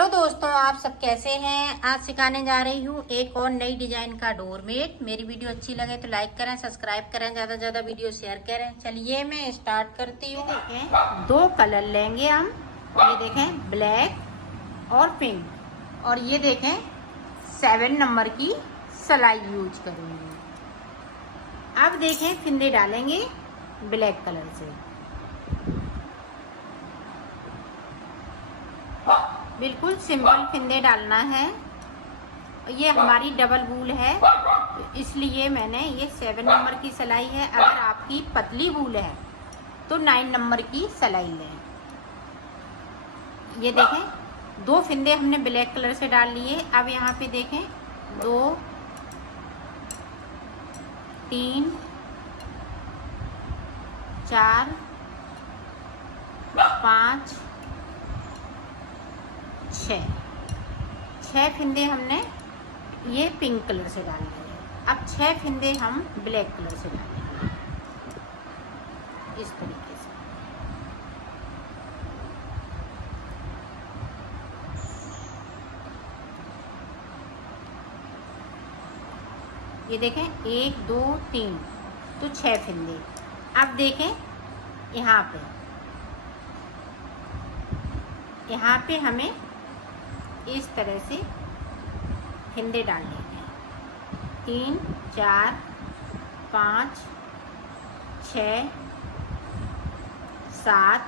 Hello दोस्तों, आप सब कैसे हैं। आज सिखाने जा रही हूँ एक और नई डिजाइन का डोरमेट। मेरी वीडियो अच्छी लगे तो लाइक करें, सब्सक्राइब करें, ज्यादा से ज्यादा वीडियो शेयर करें। चलिए मैं स्टार्ट करती हूँ। देखें, दो कलर लेंगे हम। ये देखें ब्लैक और पिंक, और ये देखें 7 नंबर की सिलाई यूज करूंगी। अब देखें फिंदे डालेंगे ब्लैक कलर से। बिल्कुल सिंपल फिंदे डालना है। ये हमारी डबल वूल है, तो इसलिए मैंने ये 7 नंबर की सिलाई है। अगर आपकी पतली वूल है तो 9 नंबर की सिलाई लें। ये देखें दो फिंदे हमने ब्लैक कलर से डाल लिए। अब यहाँ पे देखें 2 3 4 5 6 फिंदे हमने ये पिंक कलर से डाल दिए। अब 6 फिंदे हम ब्लैक कलर से डालेंगे इस तरीके से। ये देखें 1 2 3 तो 6 फिंदे। अब देखें यहाँ पे हमें इस तरह से फिंदे डालने हैं। 3 4 5 6 7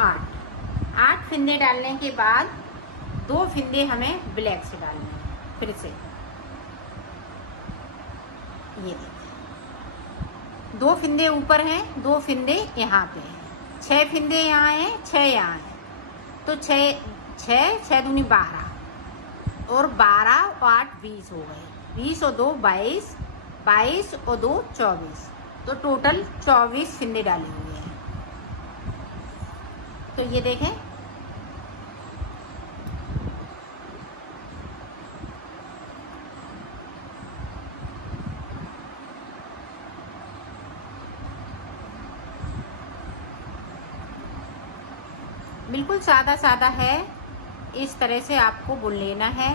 8 फिंदे डालने के बाद 2 फिंदे हमें ब्लैक से डालने हैं। फिर से ये देखिए 2 फिंदे ऊपर हैं, 2 फिंदे यहाँ पे हैं। 6 फिंदे यहाँ हैं, 6 यहाँ हैं, तो 6 दूनी 12 और 12 और 8 20 हो गए। 20 और 2 22, 22 और 2 24, तो टोटल 24 फिंदे डाले हुए हैं। तो ये देखें बिल्कुल सादा सादा है। इस तरह से आपको बुन लेना है।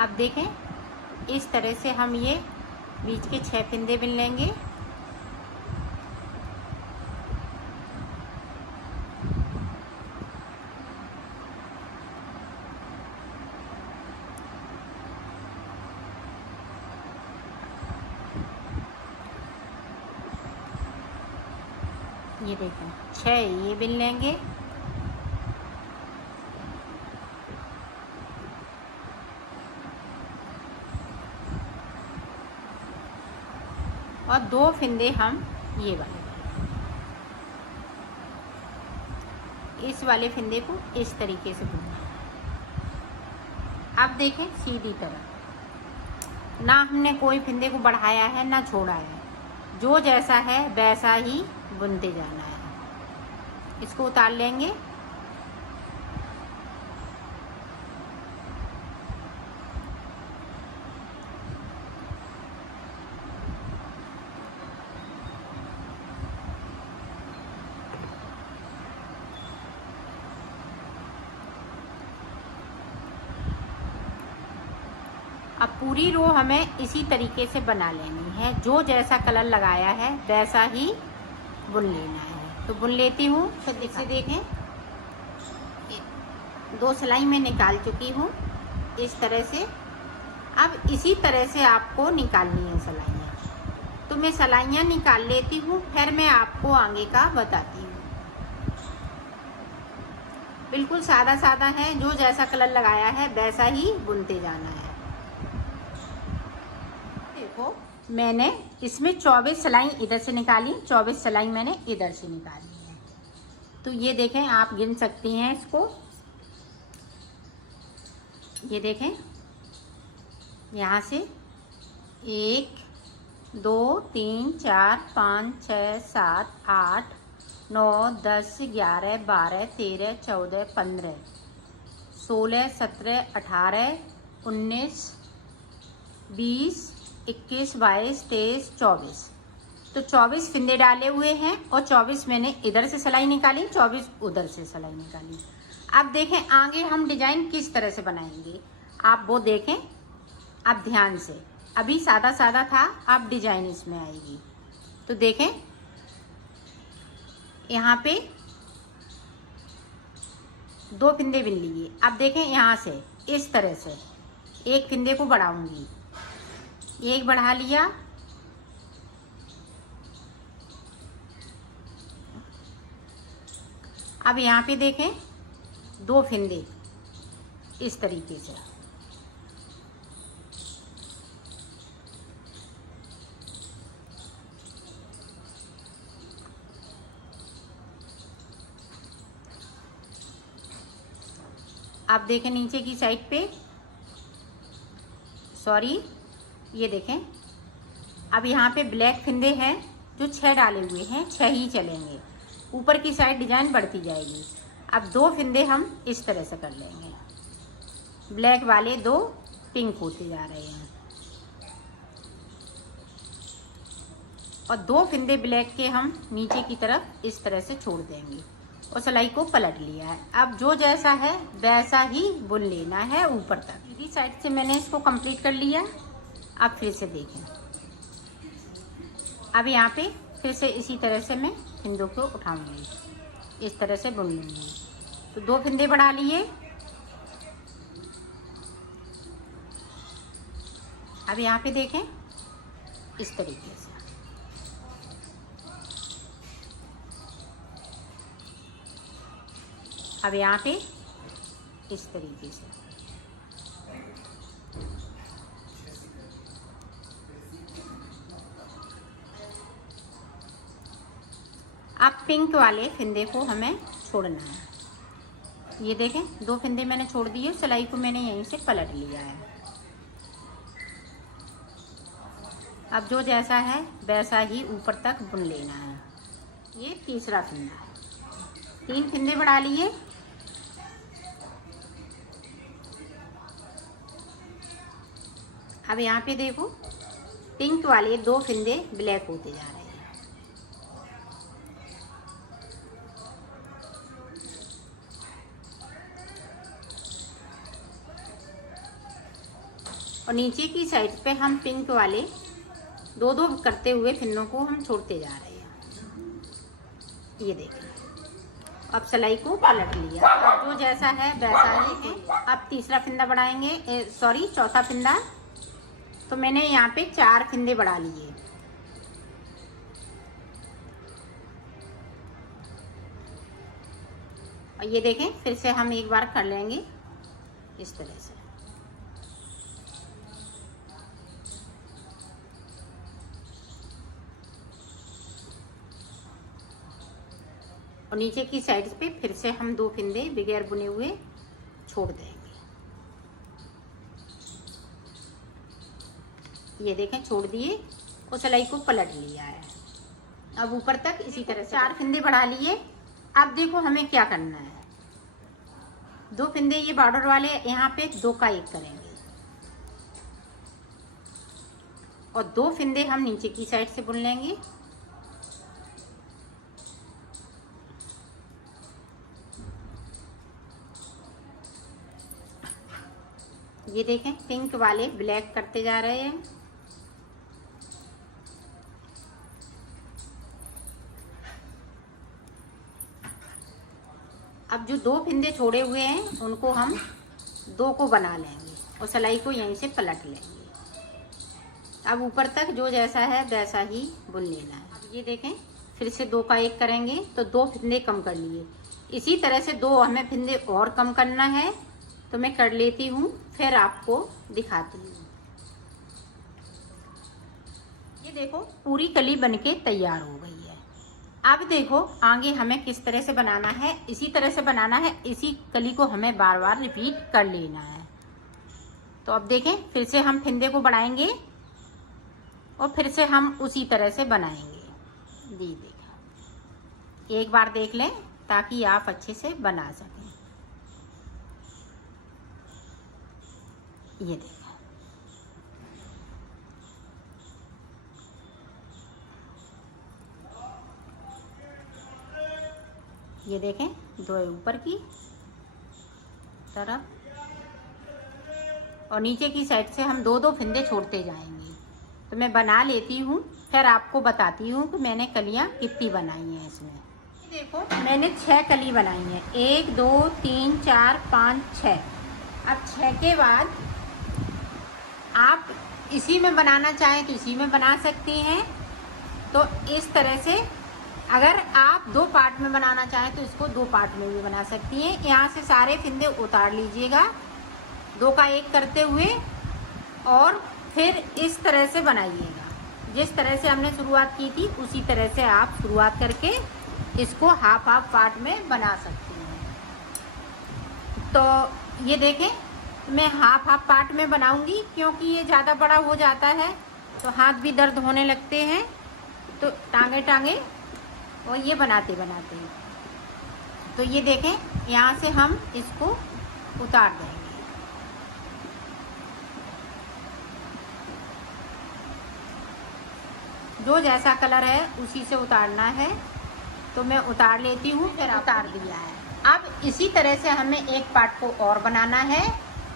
अब देखें इस तरह से हम ये बीच के 6 फिंदे बुन लेंगे। ये देखें 6 ये बुन लेंगे। और 2 फिंदे हम ये वाले, इस वाले फिंदे को इस तरीके से बुनना है। अब देखें सीधी तरह, ना हमने कोई फिंदे को बढ़ाया है ना छोड़ा है। जो जैसा है वैसा ही बुनते जाना है। इसको उतार लेंगे। अब पूरी रो हमें इसी तरीके से बना लेनी है। जो जैसा कलर लगाया है वैसा ही बुन लेना है। तो बुन लेती हूँ। से देखें 2 सिलाई मैं निकाल चुकी हूँ इस तरह से। अब इसी तरह से आपको निकालनी है सिलाइयाँ। तो मैं सिलाइयाँ निकाल लेती हूँ, फिर मैं आपको आगे का बताती हूँ। बिल्कुल सादा सादा है। जो जैसा कलर लगाया है वैसा ही बुनते जाना है। देखो मैंने इसमें 24 सिलाई इधर से निकाली, 24 सिलाई मैंने इधर से निकाली है। तो ये देखें, आप गिन सकती हैं इसको। ये देखें यहाँ से 1 2 3 4 5 6 7 8 9 10 11 12 13 14 15 16, 17, 18, 19, 20, 21, 22, 23, 24। तो 24 फिंदे डाले हुए हैं और 24 मैंने इधर से सिलाई निकाली, 24 उधर से सिलाई निकाली। अब देखें आगे हम डिजाइन किस तरह से बनाएंगे, आप वो देखें। अब ध्यान से, अभी सादा सादा था, अब डिजाइन इसमें आएगी। तो देखें यहाँ पे 2 फिंदे बिन लिए। अब देखें यहाँ से इस तरह से एक फिंदे को बढ़ाऊंगी, एक बढ़ा लिया, अब यहाँ पे देखें 2 फिंदे इस तरीके से। आप देखें नीचे की साइड पे, सॉरी ये देखें, अब यहाँ पे ब्लैक फिंदे हैं जो 6 डाले हुए हैं, 6 ही चलेंगे। ऊपर की साइड डिजाइन बढ़ती जाएगी। अब 2 फिंदे हम इस तरह से कर लेंगे, ब्लैक वाले 2 पिंक होते जा रहे हैं और 2 फिंदे ब्लैक के हम नीचे की तरफ इस तरह से छोड़ देंगे और सिलाई को पलट लिया है। अब जो जैसा है वैसा ही बुन लेना है ऊपर तक। सीधी साइड से मैंने इसको कंप्लीट कर लिया। अब फिर से देखें, अब यहाँ पे फिर से इसी तरह से मैं फिंदों को उठाऊंगी, इस तरह से बुन लूँगी। तो 2 फिंदे बढ़ा लिए। अब यहाँ पे देखें इस तरीके से, अब यहाँ पे इस तरीके से। अब पिंक वाले फिंदे को हमें छोड़ना है। ये देखें 2 फिंदे मैंने छोड़ दिए, सिलाई को मैंने यहीं से पलट लिया है। अब जो जैसा है वैसा ही ऊपर तक बुन लेना है। ये तीसरा फिंदा है, 3 फिंदे बढ़ा लिए। अब यहाँ पे देखो पिंक वाले 2 फिंदे ब्लैक होते जा रहे हैं। और नीचे की साइड पे हम पिंक वाले 2-2 करते हुए फिंदों को हम छोड़ते जा रहे हैं। ये देखिए, अब सिलाई को पलट लिया। अब जो जैसा है वैसा ही है। अब तीसरा फिंदा बढ़ाएंगे, सॉरी चौथा फिंदा। तो मैंने यहाँ पे 4 फिंदे बढ़ा लिए। और ये देखें फिर से हम एक बार कर लेंगे इस तरह से। और नीचे की साइड पे फिर से हम 2 फिंदे बगैर बुने हुए छोड़ देंगे। ये देखें छोड़ दिए और सिलाई को पलट लिया है। अब ऊपर तक इसी तरह से 4 फिंदे बढ़ा लिए। अब देखो हमें क्या करना है, 2 फिंदे ये बॉर्डर वाले यहाँ पे 2 का 1 करेंगे और 2 फिंदे हम नीचे की साइड से बुन लेंगे। ये देखें पिंक वाले ब्लैक करते जा रहे हैं। अब जो 2 फिंदे छोड़े हुए हैं उनको हम 2 को बना लेंगे और सिलाई को यहीं से पलट लेंगे। अब ऊपर तक जो जैसा है वैसा ही बुन लेना है। अब ये देखें फिर से 2 का 1 करेंगे तो 2 फिंदे कम कर लिए। इसी तरह से 2 हमें फिंदे और कम करना है, तो मैं कर लेती हूँ फिर आपको दिखाती हूँ। ये देखो पूरी कली बनके तैयार हो गई है। अब देखो आगे हमें किस तरह से बनाना है, इसी तरह से बनाना है। इसी कली को हमें बार बार रिपीट कर लेना है। तो अब देखें फिर से हम फिंदे को बढ़ाएंगे और फिर से हम उसी तरह से बनाएंगे। जी देखें, एक बार देख लें ताकि आप अच्छे से बना सकें। ये देखें, ये देखें, दो ऊपर की तरफ और नीचे की साइड से हम दो दो फंदे छोड़ते जाएंगे। तो मैं बना लेती हूँ, फिर आपको बताती हूँ कि मैंने कलियाँ कितनी बनाई हैं इसमें। देखो मैंने 6 कली बनाई हैं, 1 2 3 4 5 6। अब 6 के बाद आप इसी में बनाना चाहें तो इसी में बना सकती हैं। तो इस तरह से अगर आप 2 पार्ट में बनाना चाहें तो इसको 2 पार्ट में भी बना सकती हैं। यहाँ से सारे फंदे उतार लीजिएगा 2 का 1 करते हुए और फिर इस तरह से बनाइएगा। जिस तरह से हमने शुरुआत की थी उसी तरह से आप शुरुआत करके इसको हाफ हाफ पार्ट में बना सकती हैं। तो ये देखें, मैं हाफ हाफ पार्ट में बनाऊंगी क्योंकि ये ज़्यादा बड़ा हो जाता है तो हाथ भी दर्द होने लगते हैं, तो टांगे टांगे और ये बनाते बनाते। तो ये देखें, यहाँ से हम इसको उतार देंगे। जो जैसा कलर है उसी से उतारना है, तो मैं उतार लेती हूँ। फिर उतार दिया है। अब इसी तरह से हमें एक पार्ट को और बनाना है,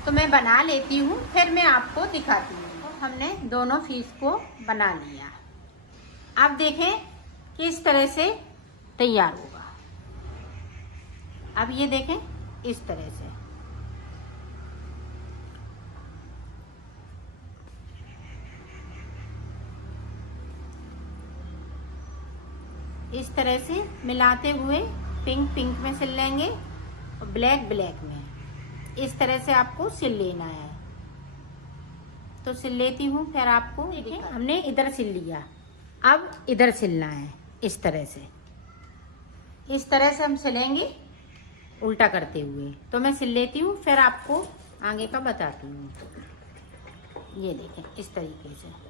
तो मैं बना लेती हूँ, फिर मैं आपको दिखाती हूँ। तो हमने दोनों पीस को बना लिया। अब देखें किस तरह से तैयार होगा। अब ये देखें इस तरह से। इस तरह से मिलाते हुए पिंक पिंक में सिल लेंगे और ब्लैक ब्लैक में। इस तरह से आपको सिल लेना है। तो सिल लेती हूँ, फिर आपको देखें। हमने इधर सिल लिया, अब इधर सिलना है इस तरह से। इस तरह से हम सिलेंगे उल्टा करते हुए। तो मैं सिल लेती हूँ, फिर आपको आगे का बताती हूँ। ये देखें इस तरीके से।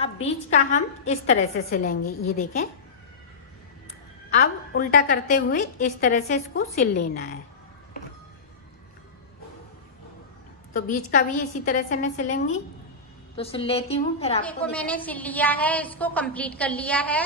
अब बीच का हम इस तरह से सिलेंगे। ये देखें, अब उल्टा करते हुए इस तरह से इसको सिल लेना है। तो बीच का भी इसी तरह से मैं सिलेंगी। तो सिल लेती हूँ, फिर आपको। देखो मैंने सिल लिया है, इसको कंप्लीट कर लिया है।